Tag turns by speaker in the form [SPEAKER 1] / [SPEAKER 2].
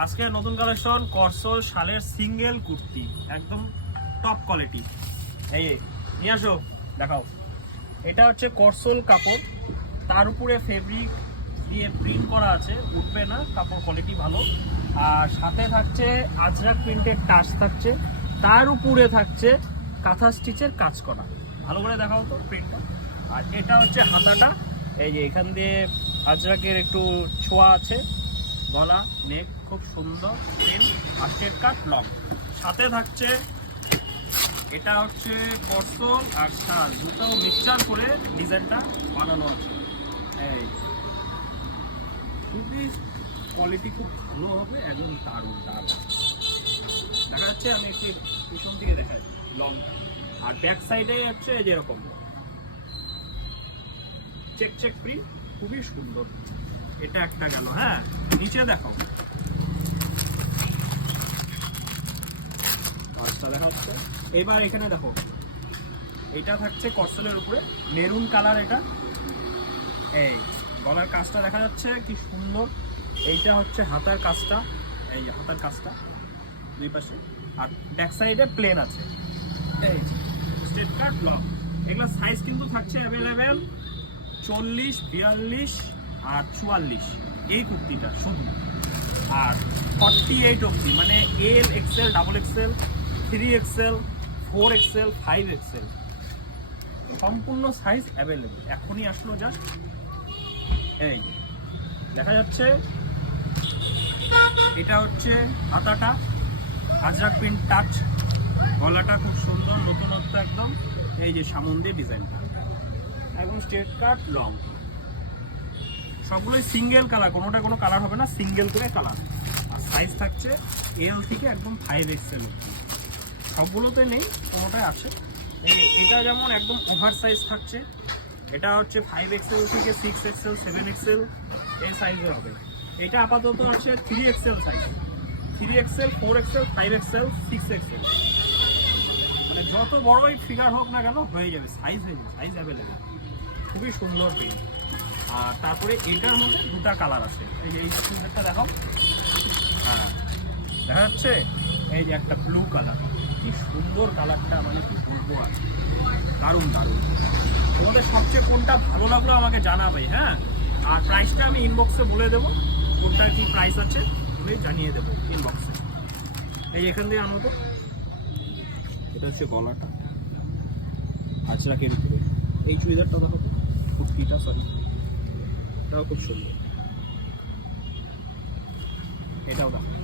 [SPEAKER 1] আজকে নতুন কালেকশন করসল শালের সিঙ্গেল কুর্তি, একদম টপ কোয়ালিটি এই নিয়ে আসো, দেখাও। এটা হচ্ছে করসল কাপড়। তার উপরে ফেব্রিক দিয়ে প্রিন্ট করা আছে, উঠবে না, কাপড় কোয়ালিটি ভালো। আর সাথে থাকছে আজরাক প্রিন্টের টাচ থাকছে। তার উপরে থাকছে কাঁথা স্টিচের কাজ করা। ভালো করে দেখাও তো প্রিন্টটা আর এটা হচ্ছে হাতাটা। এই যে এখান দিয়ে আজরাকের একটু ছোঁয়া আছে। গলা, নেক খুব সুন্দর প্রিন্ট আর স্টেট কাট লং সাথে থাকছে, এটা হচ্ছে করসল আর শাল দুটো মিক্সচার করে ডিজাইনটা বানানো আছে। এই খুবই কোয়ালিটি খুব ভালো হবে, একদম দারুণ দারুণ। দেখা যাচ্ছে আমি একটু পিছন থেকে দেখাই লং আর ব্যাক সাইডে হচ্ছে এই যে এরকম চেক চেক প্রিন্ট খুবই সুন্দর। এটা একটা গেল হ্যাঁ? নিচে দেখো কাজটা দেখা হচ্ছে। এবার এখানে দেখো। এটা থাকছে করসেলের উপরে। মেরুন কালার এটা। এই, গলার কাজটা দেখা যাচ্ছে, কি সুন্দর। এইটা হচ্ছে হাতার কাজটা। এই হাতার কাজটা। দুই পাশে। আর ব্যাক সাইডে প্লেন আছে। এই স্টেট কাট লং এগুলো সাইজ কিন্তু থাকছে অ্যাভেলেবেল চল্লিশ, বিয়াল্লিশ। আর চুয়াল্লিশ, এই কুর্তিটা শুধু। আর ফর্টি এইট অব্দি মানে L XL double XL three XL four XL five XL সম্পূর্ণ সাইজ অ্যাভেলেবেল এখনই আসলো জাস্ট এই দেখা যাচ্ছে, এটা হচ্ছে হাতাটা। আজরাক প্রিন্ট টাচ গলাটা খুব সুন্দর, নতুনত্ব একদম। এই যে সামন্দি ডিজাইনটা একদম স্ট্রেট কাট লং সবগুলোই সিঙ্গেল কালার কোনোটা কোনো কালার হবে না সিঙ্গেল করে কালার আর সাইজ থাকছে এল থেকে একদম ফাইভ এক্সেল সবগুলোতে নেই, কোনোটাই আছে। এটা যেমন একদম ওভার সাইজ থাকছে, এটা হচ্ছে ফাইভ এক্সেল থেকে সিক্স এক্সেল সেভেন এক্সেল এই সাইজে হবে। এটা আপাতত আছে three XL size three XL four XL five XL six XL মানে যত বড়ই ফিগার হোক না কেন, হয়ে যাবে সাইজ হয়ে যাবে সাইজ অ্যাভেলেবেল খুবই সুন্দর প্রিন্ট আর তারপরে এটার মধ্যে দুটা কালার আছে। এই এই সুন্দরটা দেখাও। হ্যাঁ। দেখা যাচ্ছে? এই যে একটা ব্লু কালার কি সুন্দর কালারটা মানে কি বলব আর? দারুণ দারুণ। তোমাদের সবচেয়ে কোনটা ভালো লাগল আমাকে জানাবে হ্যাঁ? আর প্রাইসটা আমি ইনবক্সে বলে দেবো। কোনটার কি প্রাইস আছে, আমি জানিয়ে দেবো ইনবক্সে এই এখান থেকে আনব এটা হচ্ছে গলাটা। আজরাকের উপরে এই চুড়িদারটা দেখো কুর্তিটা সরি এটাও খুব সুন্দর। এটাও দেখো